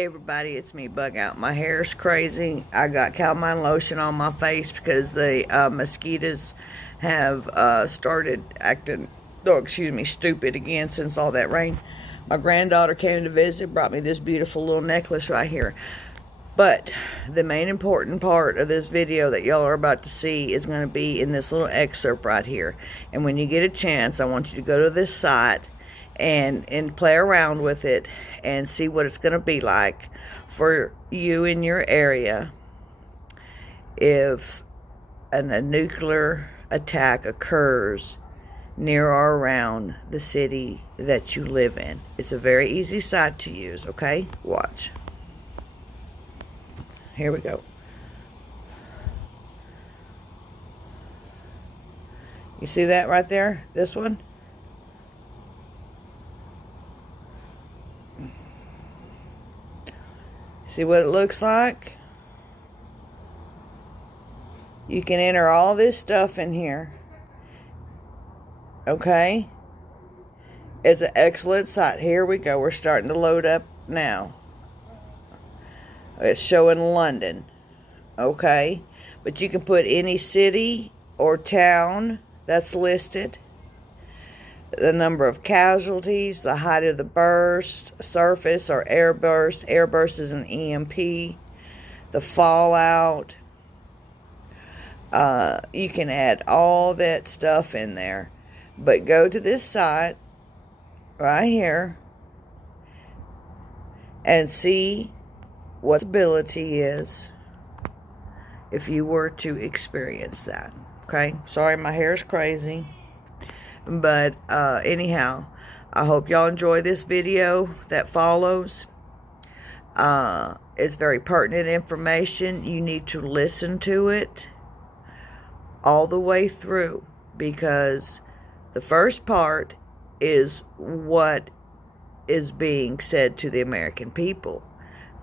Hey everybody, it's me, Bug Out. My hair's crazy. I got calamine lotion on my face because the mosquitoes have started acting, stupid again since all that rain. My granddaughter came to visit, brought me this beautiful little necklace right here. But the main important part of this video that y'all are about to see is going to be in this little excerpt right here. And when you get a chance, I want you to go to this site and play around with it and see what it's going to be like for you in your area if a nuclear attack occurs near or around the city that you live in. It's a very easy site to use, okay? Watch. Here we go. You see that right there? This one? See what it looks like? You can enter all this stuff in here. Okay? It's an excellent site. Here we go. We're starting to load up now. It's showing London. Okay? But you can put any city or town that's listed. The number of casualties, the height of the burst, surface or air burst. Air burst is an EMP. The fallout. You can add all that stuff in there. But go to this site right here and see what the ability is if you were to experience that. Okay? Sorry, my hair is crazy. But anyhow, I hope y'all enjoy this video that follows. It's very pertinent information. You need to listen to it all the way through, because the first part is what is being said to the American people.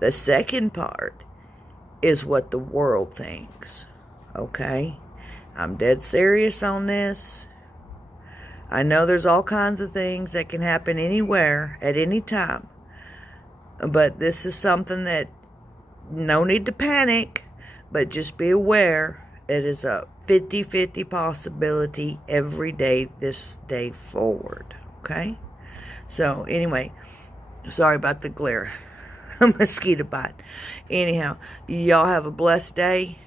The second part is what the world thinks. Okay? I'm dead serious on this. I know there's all kinds of things that can happen anywhere at any time. But this is something that no need to panic, but just be aware it is a 50-50 possibility every day this day forward. Okay? So anyway, sorry about the glare. Mosquito bite. Anyhow, y'all have a blessed day.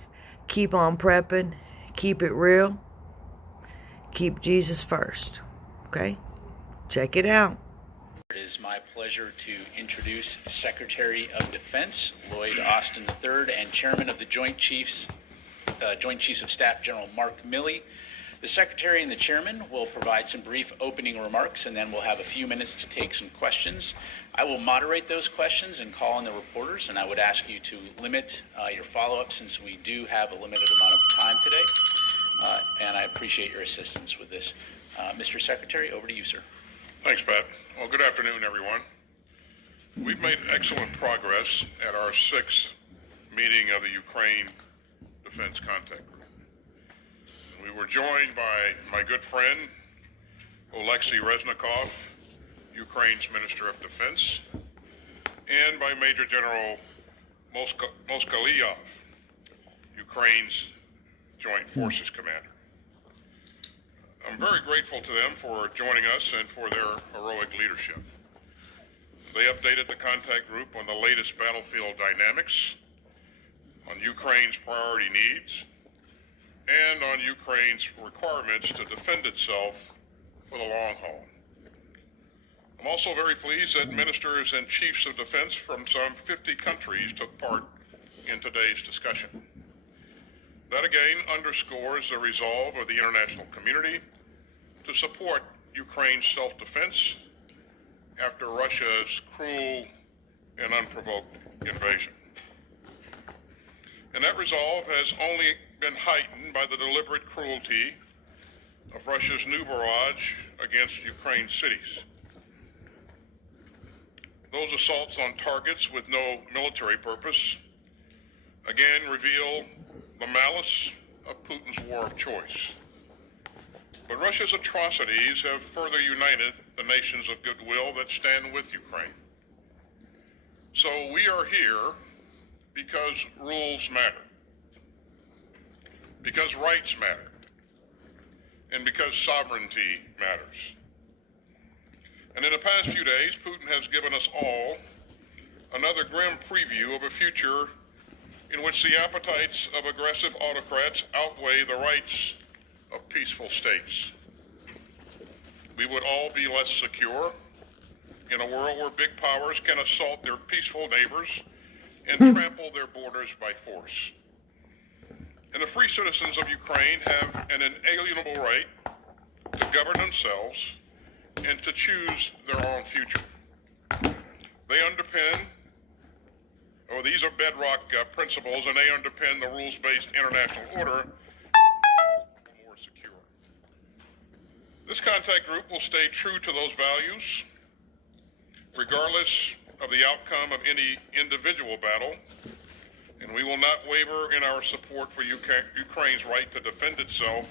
Keep on prepping. Keep it real. Keep Jesus first. Okay? Check it out. It is my pleasure to introduce Secretary of Defense Lloyd Austin III and Chairman of the Joint Chiefs of Staff General Mark Milley. The Secretary and the Chairman will provide some brief opening remarks, and then we'll have a few minutes to take some questions. I will moderate those questions and call on the reporters, and I would ask you to limit your follow-up since we do have a limited amount of time today. And I appreciate your assistance with this. Mr. Secretary, over to you, sir. Thanks, Pat. Well, good afternoon, everyone. We've made excellent progress at our 6th meeting of the Ukraine Defense Contact Group. We were joined by my good friend, Oleksiy Reznikov, Ukraine's Minister of Defense, and by Major General Moskalyov, Ukraine's Joint Forces Commander. I'm very grateful to them for joining us and for their heroic leadership. They updated the contact group on the latest battlefield dynamics, on Ukraine's priority needs, and on Ukraine's requirements to defend itself for the long haul. I'm also very pleased that ministers and chiefs of defense from some 50 countries took part in today's discussion. That again underscores the resolve of the international community to support Ukraine's self-defense after Russia's cruel and unprovoked invasion. And that resolve has only been heightened by the deliberate cruelty of Russia's new barrage against Ukraine's cities. Those assaults on targets with no military purpose again reveal the malice of Putin's war of choice. But Russia's atrocities have further united the nations of goodwill that stand with Ukraine. So we are here because rules matter, because rights matter, and because sovereignty matters. And in the past few days, Putin has given us all another grim preview of a future in which the appetites of aggressive autocrats outweigh the rights of peaceful states. We would all be less secure in a world where big powers can assault their peaceful neighbors and trample their borders by force. And the free citizens of Ukraine have an inalienable right to govern themselves and to choose their own future. These are bedrock principles, and they underpin the rules-based international order more secure. This contact group will stay true to those values, regardless of the outcome of any individual battle, and we will not waver in our support for Ukraine's right to defend itself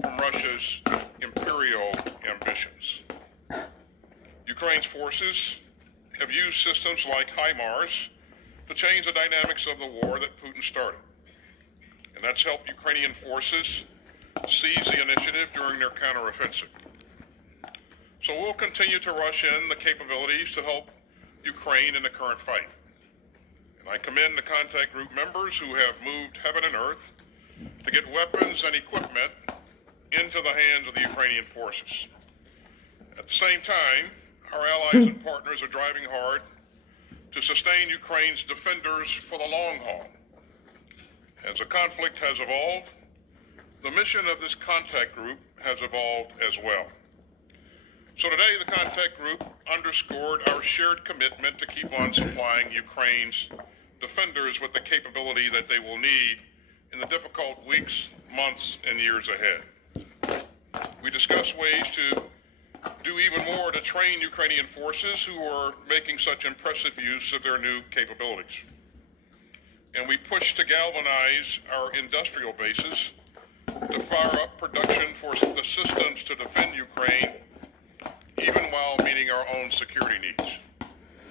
from Russia's imperial ambitions. Ukraine's forces have used systems like HIMARS to change the dynamics of the war that Putin started. And that's helped Ukrainian forces seize the initiative during their counteroffensive. So we'll continue to rush in the capabilities to help Ukraine in the current fight. And I commend the contact group members who have moved heaven and earth to get weapons and equipment into the hands of the Ukrainian forces. At the same time, our allies and partners are driving hard to sustain Ukraine's defenders for the long haul. As the conflict has evolved, the mission of this contact group has evolved as well. So today, the contact group underscored our shared commitment to keep on supplying Ukraine's defenders with the capability that they will need in the difficult weeks, months, and years ahead. We discussed ways to do even more to train Ukrainian forces who are making such impressive use of their new capabilities. And we pushed to galvanize our industrial bases to fire up production for the systems to defend Ukraine, even while meeting our own security needs.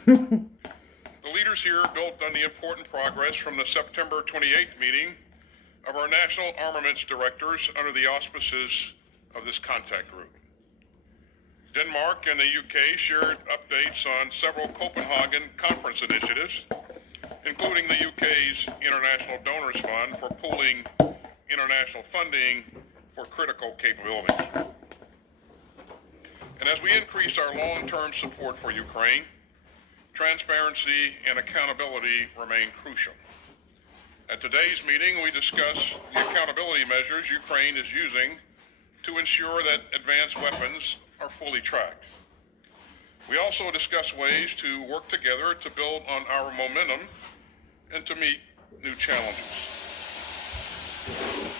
The leaders here built on the important progress from the September 28th meeting of our National Armaments Directors under the auspices of this contact group. Denmark and the UK shared updates on several Copenhagen conference initiatives, including the UK's International Donors Fund for pooling international funding for critical capabilities. And as we increase our long-term support for Ukraine, transparency and accountability remain crucial. At today's meeting, we discuss the accountability measures Ukraine is using to ensure that advanced weapons are fully tracked. We also discuss ways to work together to build on our momentum and to meet new challenges.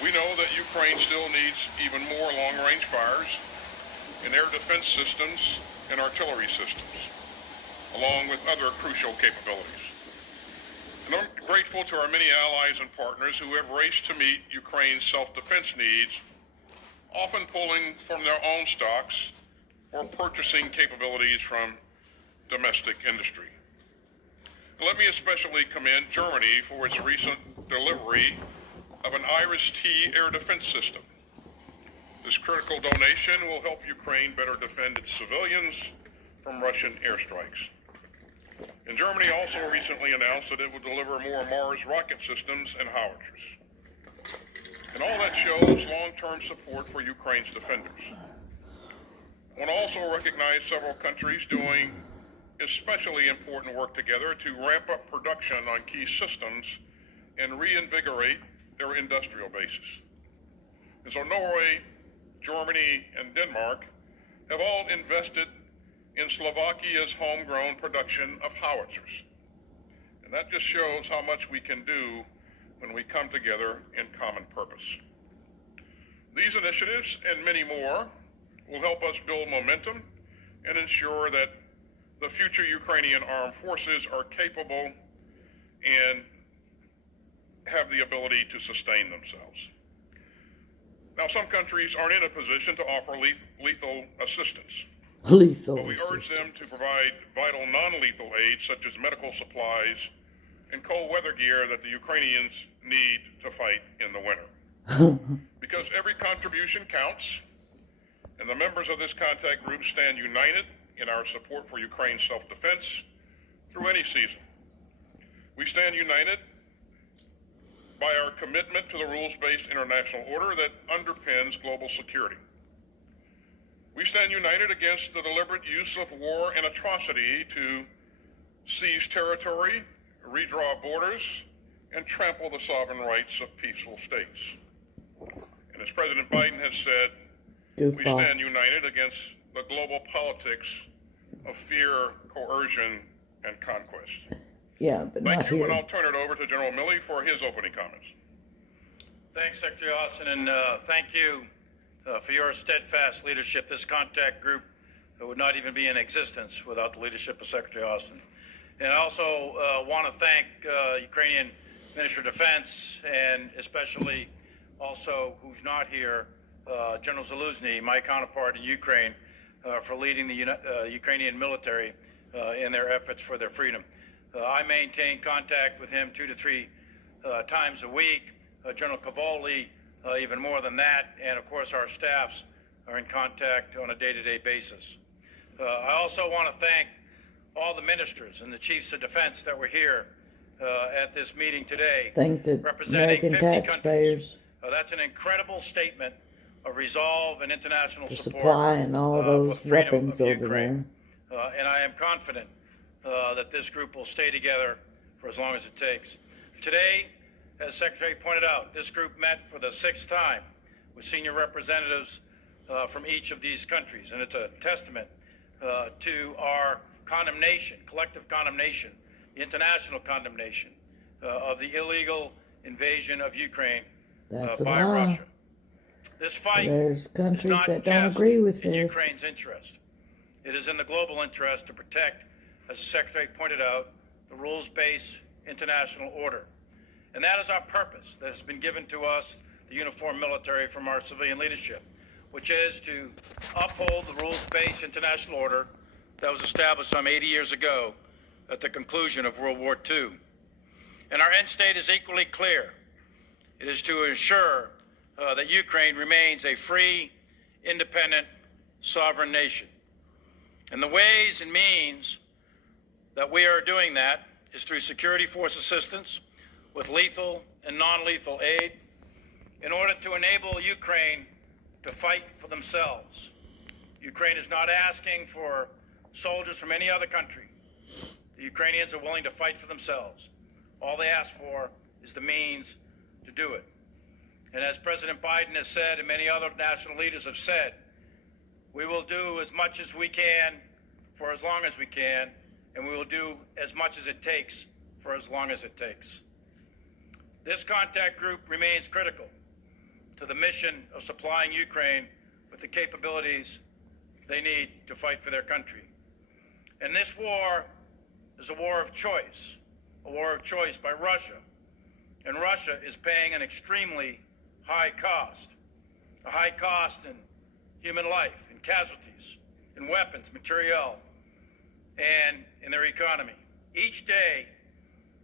We know that Ukraine still needs even more long-range fires in air defense systems and artillery systems, along with other crucial capabilities. And I'm grateful to our many allies and partners who have raced to meet Ukraine's self-defense needs, often pulling from their own stocks or purchasing capabilities from domestic industry. And let me especially commend Germany for its recent delivery of an IRIS-T air defense system. This critical donation will help Ukraine better defend its civilians from Russian airstrikes. And Germany also recently announced that it will deliver more Mars rocket systems and howitzers. And all that shows long-term support for Ukraine's defenders. I want to also recognize several countries doing especially important work together to ramp up production on key systems and reinvigorate their industrial bases. And so Norway, Germany, and Denmark have all invested in Slovakia's homegrown production of howitzers. And that just shows how much we can do when we come together in common purpose. These initiatives and many more will help us build momentum and ensure that the future Ukrainian armed forces are capable and have the ability to sustain themselves. Now, some countries aren't in a position to offer lethal assistance. Lethal but we urge them to provide vital non-lethal aid such as medical supplies and cold weather gear that the Ukrainians need to fight in the winter. Because every contribution counts, and the members of this contact group stand united in our support for Ukraine's self-defense through any season. We stand united by our commitment to the rules-based international order that underpins global security. We stand united against the deliberate use of war and atrocity to seize territory, redraw borders, and trample the sovereign rights of peaceful states. And as President Biden has said, we stand united against the global politics of fear, coercion, and conquest. Yeah, but not Thank you, here. and I'll turn it over to General Milley for his opening comments. Thanks, Secretary Austin, and thank you for your steadfast leadership. This contact group would not even be in existence without the leadership of Secretary Austin. And I also want to thank Ukrainian Minister of Defense, and especially also, who's not here, General Zaluzny, my counterpart in Ukraine, for leading the Ukrainian military in their efforts for their freedom. I maintain contact with him 2 to 3 times a week. General Cavoli, even more than that, and of course our staffs are in contact on a day-to-day basis. I also want to thank all the ministers and the chiefs of defense that were here at this meeting today, Thank the representing American 50 countries. taxpayers That's an incredible statement of resolve and international for support supplying all for those the freedom weapons of over Ukraine. there. And I am confident that this group will stay together for as long as it takes. Today, as Secretary pointed out, this group met for the 6th time with senior representatives from each of these countries, and it's a testament to our condemnation, collective condemnation, the international condemnation of the illegal invasion of Ukraine That's a by lie. Russia. This fight There's is countries not that don't just agree with in this. Ukraine's interest. It is in the global interest to protect, as the Secretary pointed out, the rules-based international order. And that is our purpose that has been given to us, the uniformed military, from our civilian leadership, which is to uphold the rules-based international order that was established some 80 years ago at the conclusion of World War II. And our end state is equally clear. It is to ensure that Ukraine remains a free, independent, sovereign nation. And the ways and means that we are doing that is through security force assistance with lethal and non-lethal aid in order to enable Ukraine to fight for themselves. Ukraine is not asking for soldiers from any other country. The Ukrainians are willing to fight for themselves. All they ask for is the means to do it. And as President Biden has said, and many other national leaders have said, we will do as much as we can for as long as we can, and we will do as much as it takes for as long as it takes. This contact group remains critical to the mission of supplying Ukraine with the capabilities they need to fight for their country. And this war is a war of choice by Russia. And Russia is paying an extremely high cost, a high cost in human life, in casualties, in weapons, materiel, and in their economy. Each day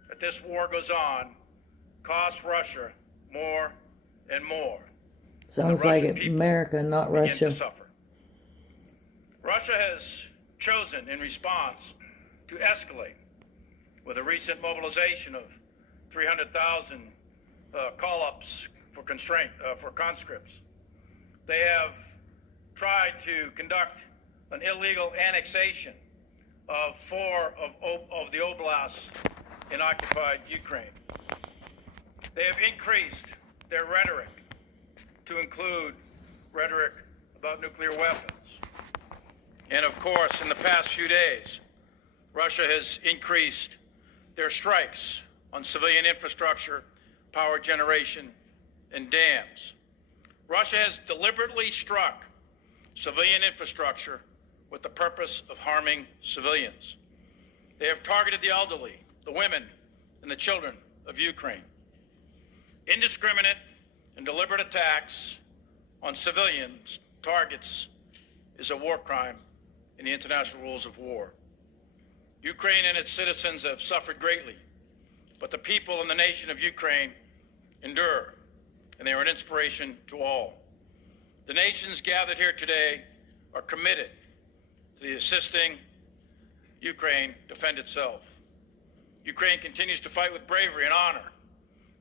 that this war goes on costs Russia more and more. Sounds like it, America, not Begin Russia. to suffer. Russia has chosen, in response, to escalate with a recent mobilization of 300,000 call-ups for conscripts. They have tried to conduct an illegal annexation of 4 of the oblasts in occupied Ukraine. They have increased their rhetoric to include rhetoric about nuclear weapons. And of course, in the past few days, Russia has increased their strikes on civilian infrastructure, power generation, and dams. Russia has deliberately struck civilian infrastructure with the purpose of harming civilians. They have targeted the elderly, the women, and the children of Ukraine. Indiscriminate and deliberate attacks on civilians targets is a war crime in the international rules of war. Ukraine and its citizens have suffered greatly, but the people and the nation of Ukraine endure, and they are an inspiration to all. The nations gathered here today are committed to assisting Ukraine defend itself. Ukraine continues to fight with bravery and honor,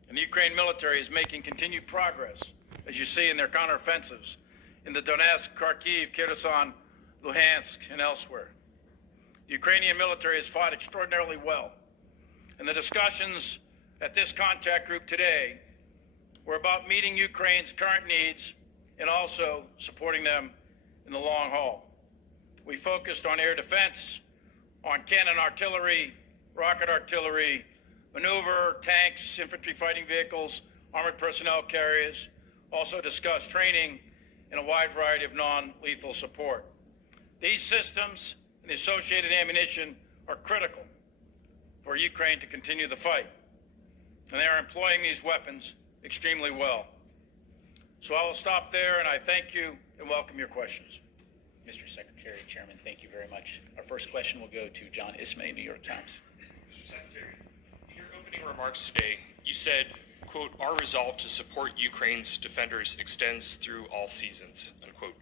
and the Ukraine military is making continued progress, as you see in their counteroffensives in the Donetsk, Kharkiv, Kherson, Luhansk, and elsewhere. The Ukrainian military has fought extraordinarily well, and the discussions at this contact group today were about meeting Ukraine's current needs and also supporting them in the long haul. We focused on air defense, on cannon artillery, rocket artillery, maneuver, tanks, infantry fighting vehicles, armored personnel carriers, also discussed training and a wide variety of non-lethal support. These systems and the associated ammunition are critical for Ukraine to continue the fight, and they are employing these weapons extremely well. So I will stop there, and I thank you and welcome your questions. Mr. Secretary, Chairman, thank you very much. Our first question will go to John Ismay, New York Times. Mr. Secretary, in your opening remarks today, you said, quote, "Our resolve to support Ukraine's defenders extends through all seasons," unquote.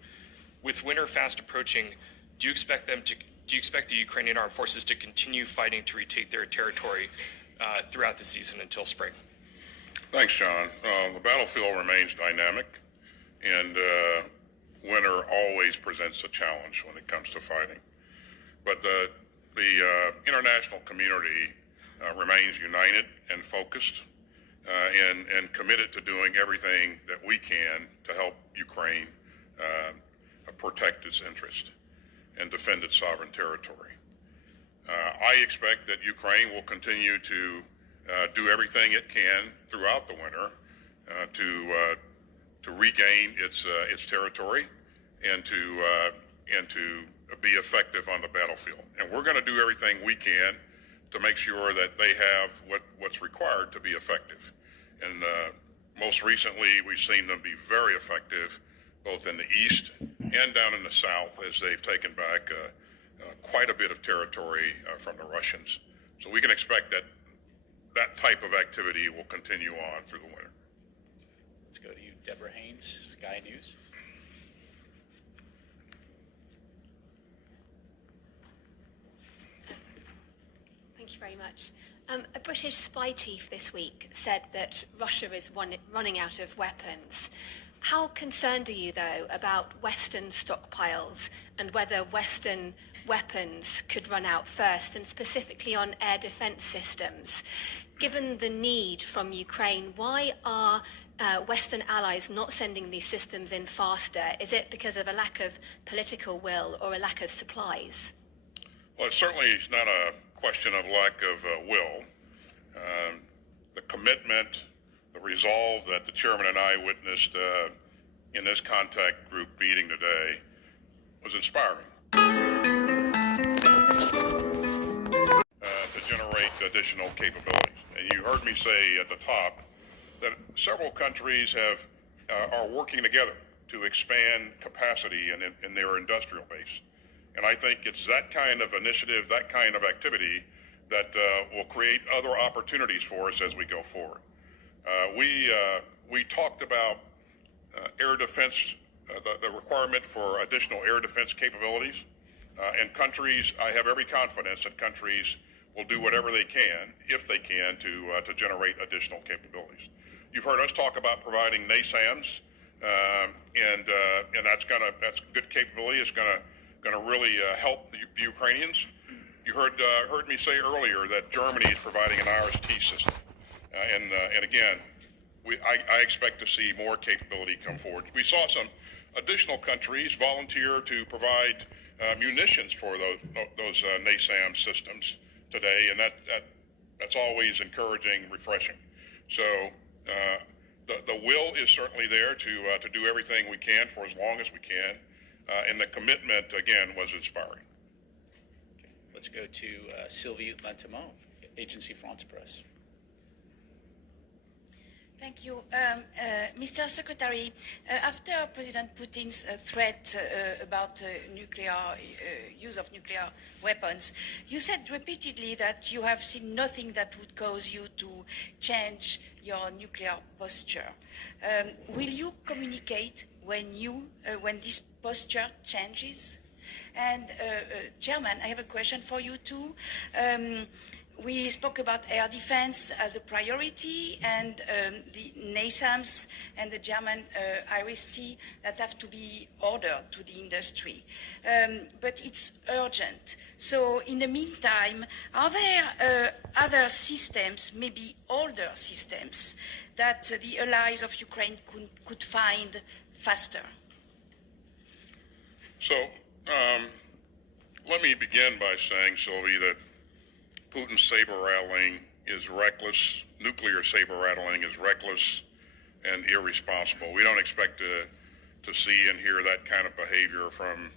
With winter fast approaching, do you expect the Ukrainian armed forces to continue fighting to retake their territory throughout the season until spring? Thanks, John. The battlefield remains dynamic, and winter always presents a challenge when it comes to fighting. But the international community remains united and focused and committed to doing everything that we can to help Ukraine protect its interest and defend its sovereign territory. I expect that Ukraine will continue to do everything it can throughout the winter to regain its territory and to be effective on the battlefield. And we're going to do everything we can to make sure that they have what's required to be effective. And most recently, we've seen them be very effective, both in the east and down in the south, as they've taken back quite a bit of territory from the Russians. So we can expect that type of activity will continue on through the winter. Let's go to you, Deborah Haynes, Sky News. Thank you very much. A British spy chief this week said that Russia is running out of weapons. How concerned are you, though, about Western stockpiles and whether Western weapons could run out first, and specifically on air defense systems? Given the need from Ukraine, why are Western allies not sending these systems in faster? Is it because of a lack of political will or a lack of supplies? Well, it certainly is not a question of lack of will. The commitment, the resolve that the chairman and I witnessed in this contact group meeting today was inspiring. To generate additional capabilities. And you heard me say at the top that several countries are working together to expand capacity in their industrial base. And I think it's that kind of initiative, that kind of activity that will create other opportunities for us as we go forward. We talked about air defense, the requirement for additional air defense capabilities, and countries. I have every confidence that countries will do whatever they can, if they can, to generate additional capabilities. You've heard us talk about providing NASAMS, and that's good capability. It's gonna really help the Ukrainians. You heard me say earlier that Germany is providing an RST system, and again, I expect to see more capability come forward. We saw some additional countries volunteer to provide munitions for those NASAM systems today, and that's always encouraging, refreshing. So the will is certainly there to do everything we can for as long as we can, and the commitment again was inspiring. Okay. Let's go to Sylvie Lentimont, Agency France Presse. Thank you. Mr. Secretary, after President Putin's threat about nuclear use of nuclear weapons, you said repeatedly that you have seen nothing that would cause you to change your nuclear posture. Will you communicate when this posture changes? And Chairman, I have a question for you too. We spoke about air defense as a priority and the NASAMS and the German IRIS-T that have to be ordered to the industry. But it's urgent. So in the meantime, are there other systems, maybe older systems, that the allies of Ukraine could find faster? So let me begin by saying, Sylvie, that Putin's saber-rattling is reckless. Nuclear saber-rattling is reckless and irresponsible. We don't expect to see and hear that kind of behavior from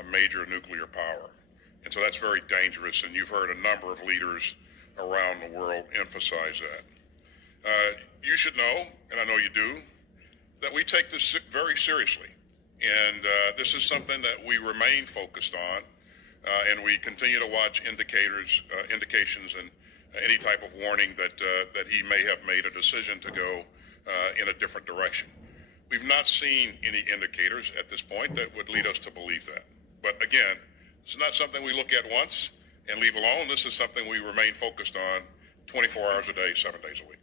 a major nuclear power. And so that's very dangerous, and you've heard a number of leaders around the world emphasize that. You should know, and I know you do, that we take this very seriously. And this is something that we remain focused on. And we continue to watch indications, and any type of warning that he may have made a decision to go in a different direction. We've not seen any indicators at this point that would lead us to believe that. But again, it's not something we look at once and leave alone. This is something we remain focused on 24 hours a day, 7 days a week.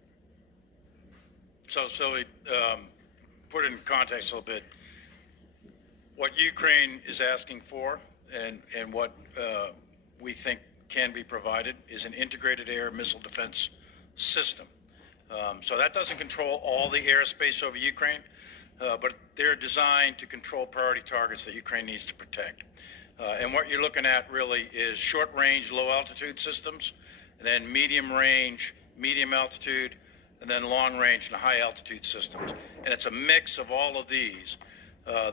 So, Sylvie, put it in context a little bit. What Ukraine is asking for and what we think can be provided is an integrated air missile defense system. So that doesn't control all the airspace over Ukraine, but they're designed to control priority targets that Ukraine needs to protect. And what you're looking at really is short-range, low-altitude systems, and then medium-range, medium-altitude, and then long-range and high-altitude systems. And it's a mix of all of these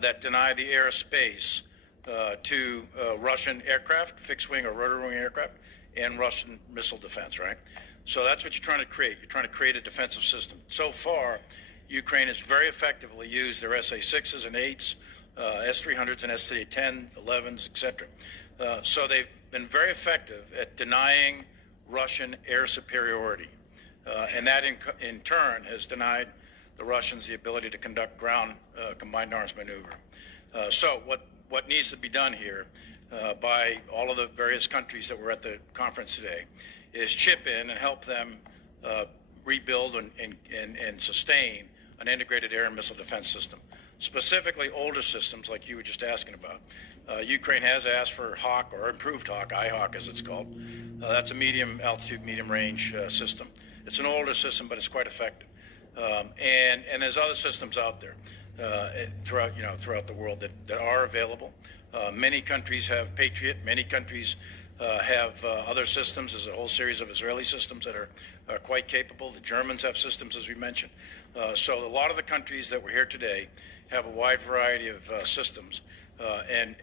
that deny the airspace to Russian aircraft, fixed-wing or rotary-wing aircraft, and Russian missile defense, right? So that's what you're trying to create. You're trying to create a defensive system. So far, Ukraine has very effectively used their SA-6s and 8s, S-300s and S-10, 11s, etc. So they've been very effective at denying Russian air superiority. And that, in turn, has denied the Russians the ability to conduct ground combined arms maneuver. So what needs to be done here by all of the various countries that were at the conference today is chip in and help them rebuild and sustain an integrated air and missile defense system, specifically older systems like you were just asking about. Ukraine has asked for HAWK, or improved HAWK, IHAWK as it's called. That's a medium altitude, medium range system. It's an older system, but it's quite effective. And there's other systems out there throughout the world that are available. Many countries have Patriot. Many countries have other systems. There's a whole series of Israeli systems that are quite capable. The Germans have systems, as we mentioned. So a lot of the countries that were here today have a wide variety of systems, and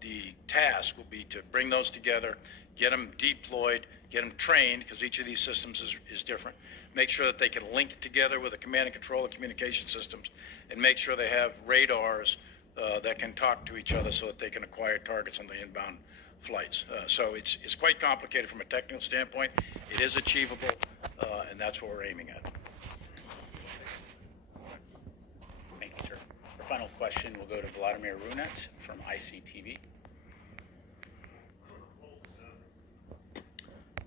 the task will be to bring those together, get them deployed, get them trained, because each of these systems is different. Make sure that they can link together with the command and control and communication systems, and make sure they have radars that can talk to each other so that they can acquire targets on the inbound flights. So it's quite complicated from a technical standpoint. It is achievable, and that's what we're aiming at. Thank you, sir. Our final question will go to Vladimir Runets from ICTV.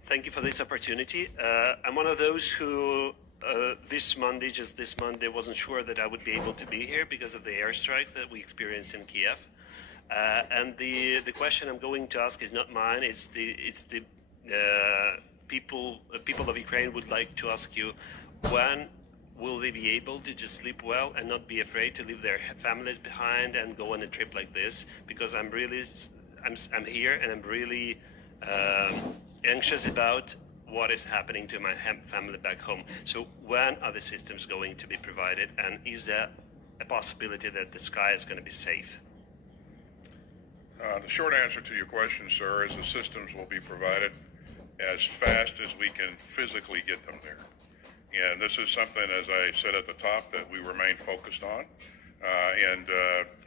Thank you for this opportunity. I'm one of those who this Monday, wasn't sure that I would be able to be here because of the airstrikes that we experienced in Kiev. And the question I'm going to ask is not mine. It's the people of Ukraine would like to ask you, when will they be able to just sleep well and not be afraid to leave their families behind and go on a trip like this? Because I'm here and I'm really anxious about what is happening to my family back home. So when are the systems going to be provided, and is there a possibility that the sky is going to be safe? The short answer to your question, sir, is the systems will be provided as fast as we can physically get them there. And this is something, as I said at the top, that we remain focused on. And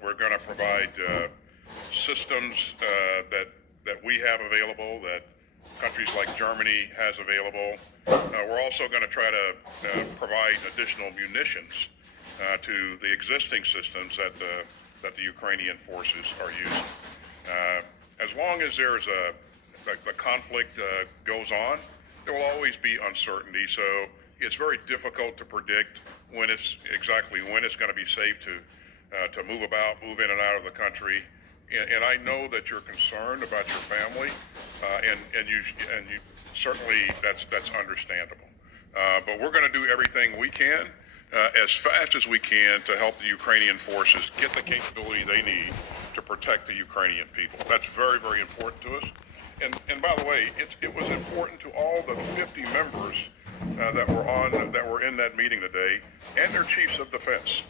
we're going to provide systems that we have available, that countries like Germany has available. We're also going to try to provide additional munitions to the existing systems that the Ukrainian forces are using. As long as there's the conflict goes on, there will always be uncertainty. So it's very difficult to predict when it's going to be safe to move about, move in and out of the country. And I know that you're concerned about your family, and you certainly that's understandable. But we're going to do everything we can, as fast as we can, to help the Ukrainian forces get the capability they need to protect the Ukrainian people. That's very, very important to us. And by the way, it was important to all the 50 members that were in that meeting today, and their chiefs of defense.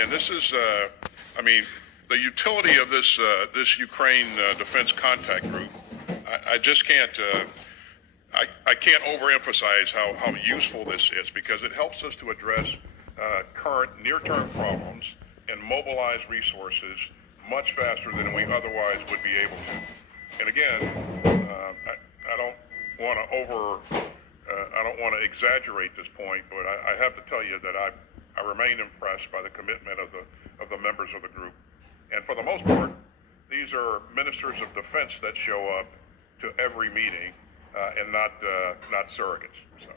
And this is, the utility of this Ukraine Defense Contact Group. I just can't. I can't overemphasize how useful this is, because it helps us to address current near-term problems and mobilize resources much faster than we otherwise would be able to. And again, I don't want to exaggerate this point, but I have to tell you that I remain impressed by the commitment of the members of the group. And for the most part, these are ministers of defense that show up to every meeting, and not surrogates. So.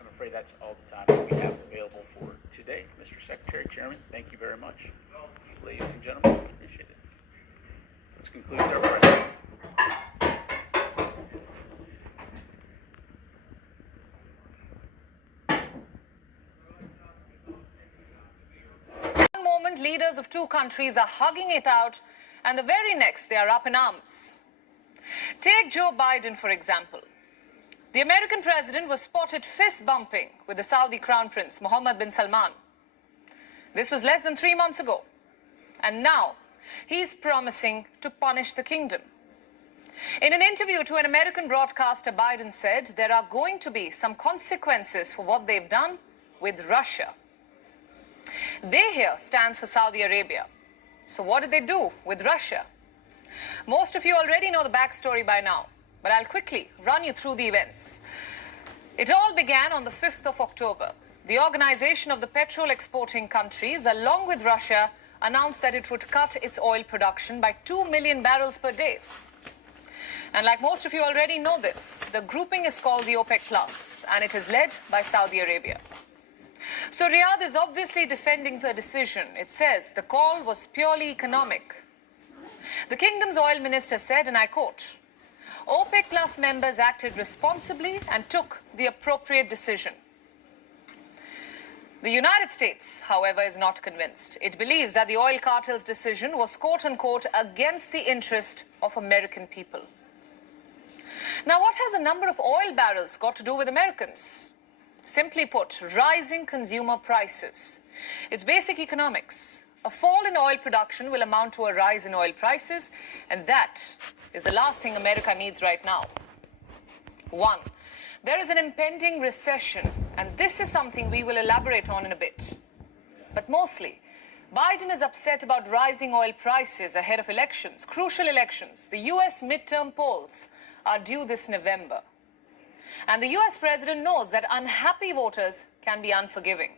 I'm afraid that's all the time that we have available for today. Mr. Secretary, Chairman, thank you very much. Ladies and gentlemen, appreciate it. This concludes our presentation. One moment, leaders of two countries are hugging it out, and the very next, they are up in arms. Take Joe Biden, for example. The American president was spotted fist-bumping with the Saudi Crown Prince, Mohammed bin Salman. This was less than 3 months ago. And now, he's promising to punish the kingdom. In an interview to an American broadcaster, Biden said there are going to be some consequences for what they've done with Russia. They here stands for Saudi Arabia. So what did they do with Russia? Most of you already know the backstory by now, but I'll quickly run you through the events. It all began on the 5th of October. The Organization of the Petrol Exporting Countries, along with Russia, announced that it would cut its oil production by 2 million barrels per day. And like most of you already know this, the grouping is called the OPEC Plus, and it is led by Saudi Arabia. So Riyadh is obviously defending the decision. It says the call was purely economic. The kingdom's oil minister said, and I quote, OPEC Plus members acted responsibly and took the appropriate decision. The United States, however, is not convinced. It believes that the oil cartel's decision was quote-unquote against the interest of American people. Now, what has a number of oil barrels got to do with Americans? Simply put, rising consumer prices. It's basic economics. A fall in oil production will amount to a rise in oil prices, and that is the last thing America needs right now. 1. There is an impending recession, and this is something we will elaborate on in a bit. But mostly, Biden is upset about rising oil prices ahead of elections, crucial elections. The US midterm polls are due this November. And the US president knows that unhappy voters can be unforgiving.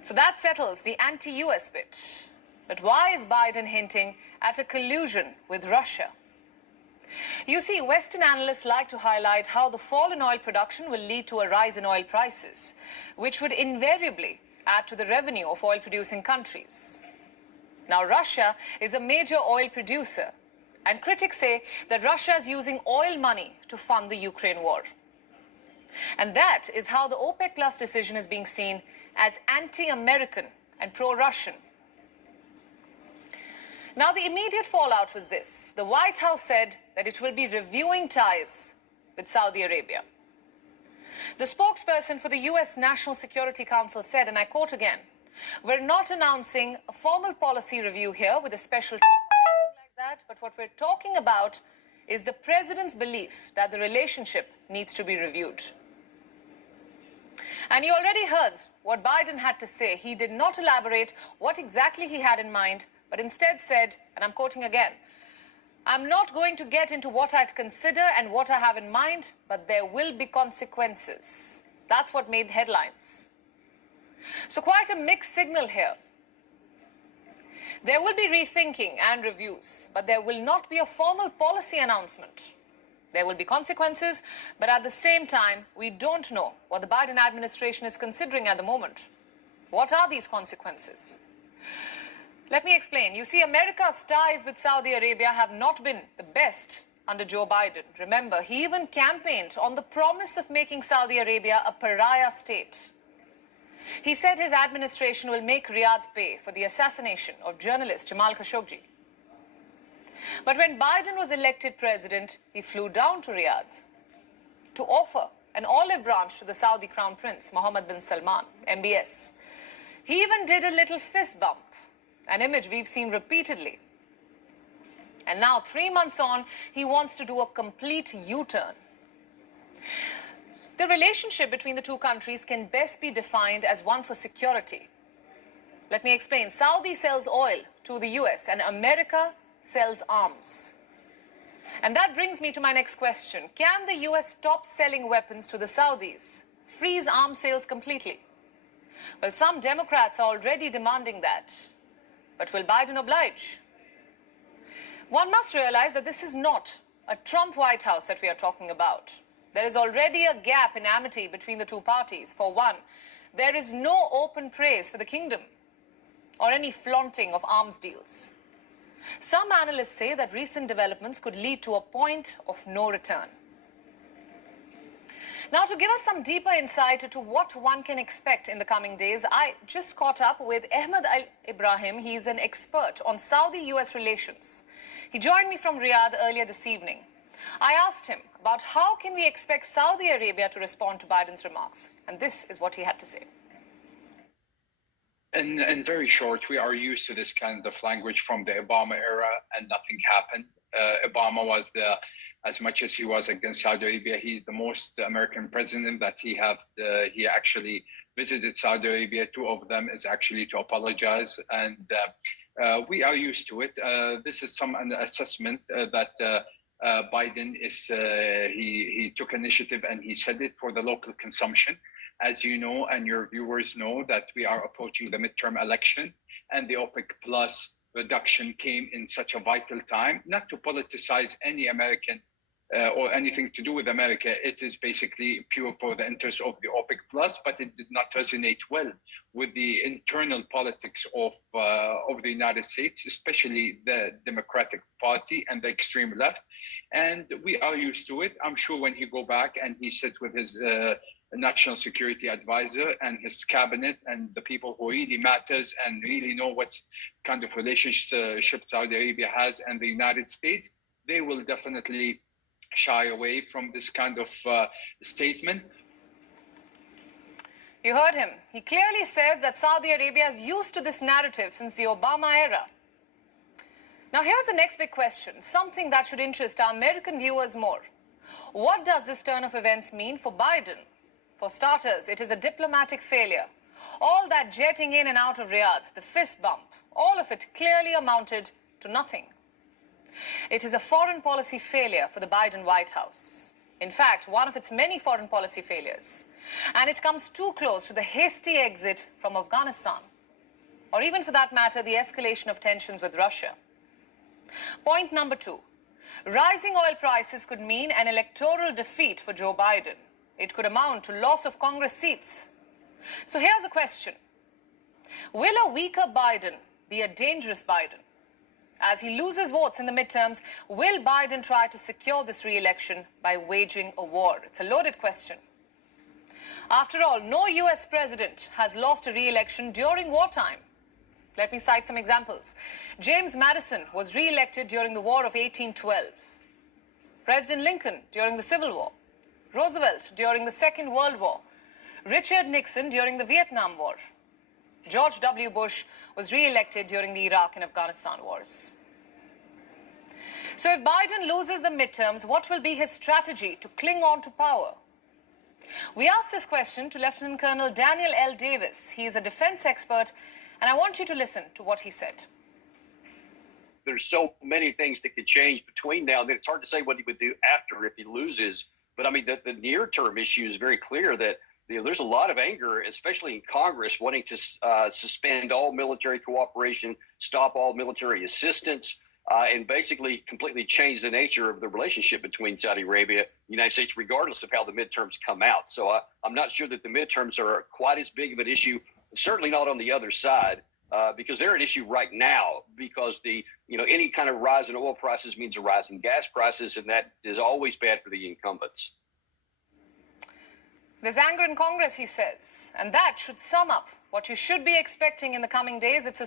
So that settles the anti-US bit. But why is Biden hinting at a collusion with Russia? You see, Western analysts like to highlight how the fall in oil production will lead to a rise in oil prices, which would invariably add to the revenue of oil-producing countries. Now, Russia is a major oil producer, and critics say that Russia is using oil money to fund the Ukraine war. And that is how the OPEC Plus decision is being seen as anti-American and pro-Russian. Now, the immediate fallout was this. The White House said that it will be reviewing ties with Saudi Arabia. The spokesperson for the US National Security Council said, and I quote again, We're not announcing a formal policy review here with a special like that, but what we're talking about is the president's belief that the relationship needs to be reviewed. And you already heard what Biden had to say. He did not elaborate what exactly he had in mind, but instead said, and I'm quoting again, "I'm not going to get into what I'd consider and what I have in mind, but there will be consequences." That's what made headlines. So quite a mixed signal here. There will be rethinking and reviews, but there will not be a formal policy announcement. There will be consequences, but at the same time, we don't know what the Biden administration is considering at the moment. What are these consequences? Let me explain. You see, America's ties with Saudi Arabia have not been the best under Joe Biden. Remember, he even campaigned on the promise of making Saudi Arabia a pariah state. He said his administration will make Riyadh pay for the assassination of journalist Jamal Khashoggi. But when Biden was elected president, he flew down to Riyadh to offer an olive branch to the Saudi Crown Prince, Mohammed bin Salman, MBS. He even did a little fist bump, an image we've seen repeatedly. And now, 3 months on, he wants to do a complete U-turn. The relationship between the two countries can best be defined as one for security. Let me explain. Saudi sells oil to the US and America sells arms. And that brings me to my next question. Can the US stop selling weapons to the Saudis? Freeze arms sales completely? Well, some Democrats are already demanding that. But will Biden oblige? One must realize that this is not a Trump White House that we are talking about. There is already a gap in amity between the two parties. For one, there is no open praise for the kingdom or any flaunting of arms deals. Some analysts say that recent developments could lead to a point of no return. Now, to give us some deeper insight into what one can expect in the coming days, I just caught up with Ahmed Al-Ibrahim. He's an expert on Saudi-US relations. He joined me from Riyadh earlier this evening. I asked him about how can we expect Saudi Arabia to respond to Biden's remarks. And this is what he had to say. In very short, we are used to this kind of language from the Obama era, and nothing happened. Obama was as much as he was against Saudi Arabia, he's the most American president that he actually visited Saudi Arabia. 2 of them is actually to apologize, and we are used to it. This is an assessment that Biden he took initiative and he said it for the local consumption. As you know, and your viewers know, that we are approaching the midterm election, and the OPEC Plus reduction came in such a vital time, not to politicize any American or anything to do with America. It is basically pure for the interest of the OPEC Plus, but it did not resonate well with the internal politics of the United States, especially the Democratic Party and the extreme left. And we are used to it. I'm sure when he go back and he sits with his national security advisor and his cabinet and the people who really matters and really know what kind of relationship Saudi Arabia has and the United States, they will definitely shy away from this kind of statement. You heard him. He clearly says that Saudi Arabia is used to this narrative since the Obama era. Now, here's the next big question, something that should interest our American viewers more. What does this turn of events mean for Biden? For starters, it is a diplomatic failure. All that jetting in and out of Riyadh, the fist bump, all of it clearly amounted to nothing. It is a foreign policy failure for the Biden White House. In fact, one of its many foreign policy failures. And it comes too close to the hasty exit from Afghanistan, or even for that matter, the escalation of tensions with Russia. Point number 2. Rising oil prices could mean an electoral defeat for Joe Biden. It could amount to loss of Congress seats. So here's a question. Will a weaker Biden be a dangerous Biden? As he loses votes in the midterms, will Biden try to secure this re-election by waging a war? It's a loaded question. After all, no US president has lost a re-election during wartime. Let me cite some examples. James Madison was re-elected during the War of 1812. President Lincoln during the Civil War. Roosevelt during the Second World War. Richard Nixon during the Vietnam War. George W. Bush was re-elected during the Iraq and Afghanistan wars. So if Biden loses the midterms, what will be his strategy to cling on to power? We asked this question to Lieutenant Colonel Daniel L. Davis. He is a defense expert, and I want you to listen to what he said. There's so many things that could change between now and then. It's hard to say what he would do after if he loses. But I mean, the near-term issue is very clear that there's a lot of anger, especially in Congress, wanting to suspend all military cooperation, stop all military assistance, and basically completely change the nature of the relationship between Saudi Arabia and the United States, regardless of how the midterms come out. So I'm not sure that the midterms are quite as big of an issue, certainly not on the other side, because they're an issue right now, because any kind of rise in oil prices means a rise in gas prices, and that is always bad for the incumbents. There's anger in Congress, he says, and that should sum up what you should be expecting in the coming days. It's a